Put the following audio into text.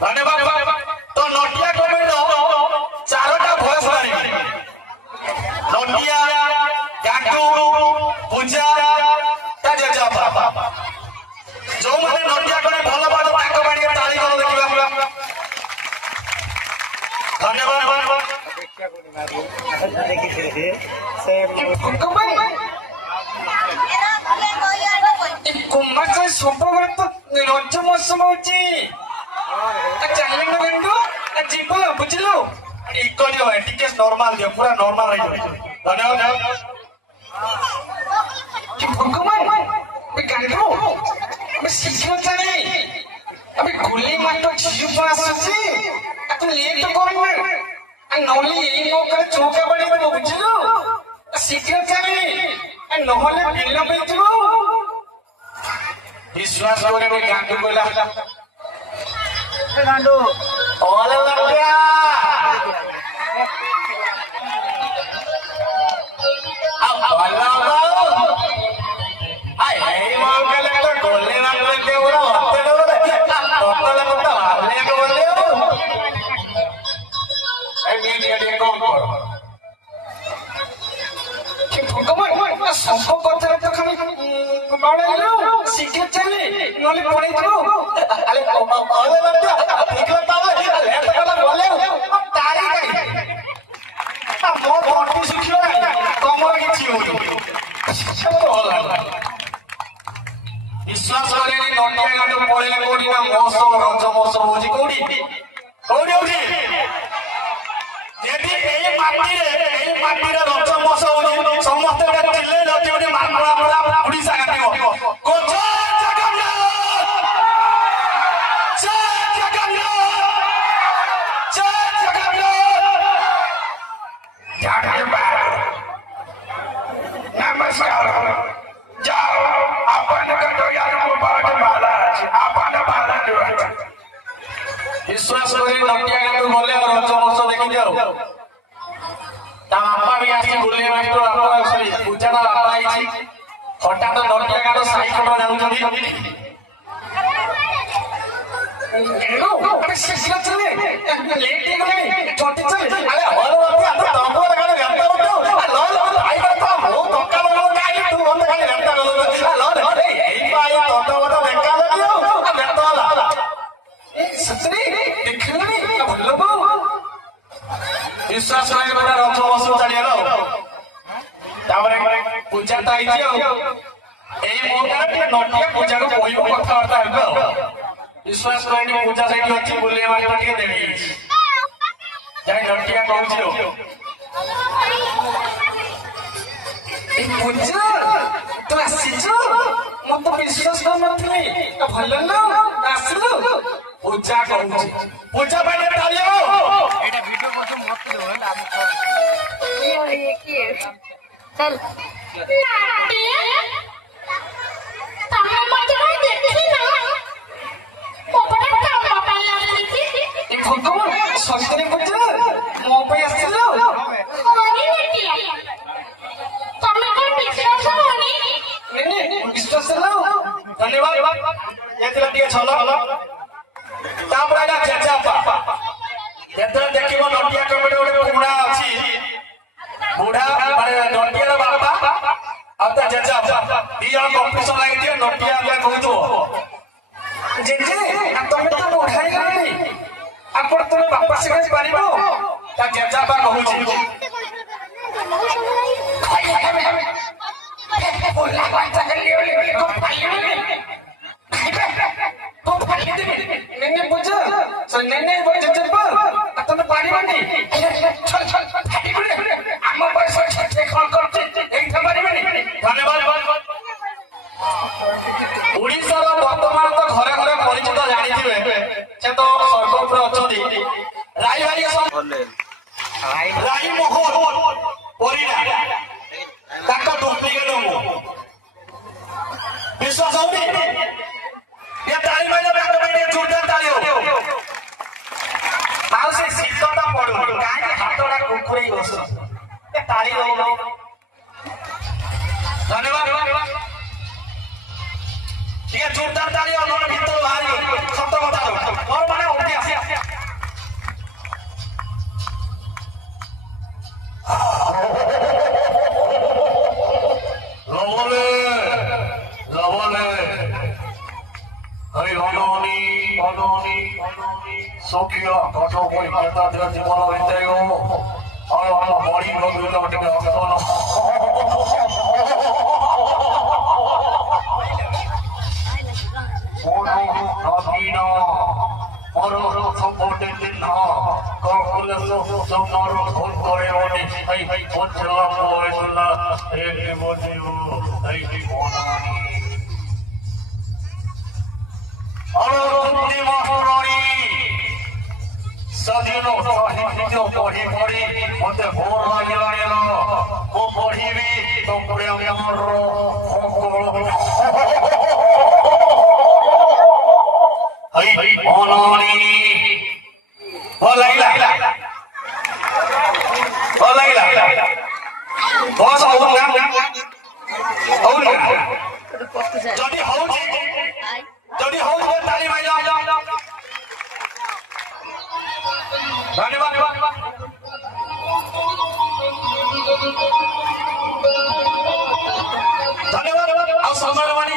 धन्यवाद तो नटिया कमेटी चारोटा भयस नटिया गांगू पूजा जेजेबापा जो मैंने नटिया करे भल बात ताली कर देखा धन्यवाद कुमार से सुपर तो रज मौसम होची चलने ना गंडू जीव बुझलु इको दियो टिके नॉर्मल दियो पूरा नॉर्मल रही धन्यवाद कि भगवान बे गंडू बे शिक्षण चले अबे गुली मारो जीव पास अछि तू लेट करिन आ नौली एई मौका चौका बड़ी तो बुझलु शिक्षण चले आ नहले बिल बेचबो विश्वास करे बे गंडू बोला गांडू ओले लड़का अब वाला आई आई मौका लगता गोले ना लगे पूरा होते डोरे होते लगता वाले को बोले ए बीच गड़ी को कि भगवान सब কথা তো খালি বাড়াইলো শিখে চলে নলে পড়ে যাও আরে ওলে লড়কা দেখলে তাহলে লেট করা বলে তারি গাই মোর বডি শিখিও না কমর কিছু হই সব হলা विश्वास करे नटिया गांड पड़े कोडी ना मौसम रज मौसम होजी कोडी कोडी होजी यदि एई माटी रे रज मौसम होजी समस्त रे चिल्ले लती ओडी मारमला मारला उड़ीसा गाटियो को जय जगन्नाथ नमस्कार जाओ अपन कटो यार मुबारक महाराज अपन महाराज विश्वास करी नटिया गांड बोले रज मौसम देखि जाओ ता आपा भी आसी बुले मास्टर आपा सही पूजाना आपा आइछि हटात नटिया गांड साइकल जाउ जदी एनो अबे शिक्षा चले लेट गले छोटे चले अरे और बात आ तंबो लगा गंता बतो लो आई करता हो धक्का लगा काई तू बंद खाली गंता लो लो ए पाई तो बतो धक्का लगियो गंता वाला ए सतरी देखलनी भल्लो विश्वास करे बड़ा रज मौसम चली गलो ताबरे पूजा त आइछियो एई मोटा नटिया पूजा को कोई कथा वार्ता हेबो विश्वास करे पूजा से अच्छी बुले मारे टिके देनी जाय नटिया कहूछियो ए पूजा तो आसीछो मत विश्वास न नथली तो भलो न आसलो पूजा कहूछि पूजा बाने तालियो एटा वीडियो मत मत देबो ना ये की चल तमे मत देखी ना भगवान सवित्री पूजा मो पे आसिलो ओनी बेटिया तमे कोन विश्वास होनी ने विश्वास लो धन्यवाद ये तिला टिके छलो तापरा जेजापा जेतरा देखिबो नटिया कमेटी ओडे बुढा अछि बुढा माने नटिया रो बापा आ त जेजापा दिया कॉम्पिटिशन लागि दियो नटिया आला कहतो जेजे तमे तो उठाई गई आपण तमे वापस से पारिबो ता जेजापा कहूची ओला वाइटा लियो लियो को पाइले को पाइले नेने बुझो सो नेने बुझ जेजापा तमे पारिबनी चल चल फाटी गुले हम पैसा छे कॉल करते एक मारिबनी धन्यवाद ओडिसा रो वर्तमान तो घरे घरे परिचित जानिथिबे से तो सरपंच अछदी राई भाई राई मोहन परिना ताका डुप्लीकेट मो विश्वास होबी ये ताली माइले बैठ बैठ जोरदार ताली हो माउ से सीतटा पडो काई हातडा कुकुरी बस ये ताली हो धन्यवाद ठीक है जोरदार ताली और भीतर बाहर सत्य बता दो और माने उठी आसी ସୌଖ୍ୟ କଠୋର ପରୀକ୍ଷା ଦେହ ଜୀବନ ହୋଇଥାଏ ଆଉ ଆମ ବଢି ଗଭୀର ଟିକେ ଅସ୍ତନ ନବୀନ ମୋର ସବୁଟେ ଦିନ କଣ କଲେ ମୋର ଭୁଲ করে এই বলছিলাম বলছিলা এই বুঝিও এই জীবনানি অরুন্ধি মহারণী সদিন সাহিত্য পড়ি পড়ি মতে ভোর লাগিলানি না ও পড়িবি তোমরে আমার এই মনানি বলাইলা বস হউনা যদি হউছি যদি হউছে তালি বাজা ধন্যবাদ ধন্যবাদ আর সম্মান মানি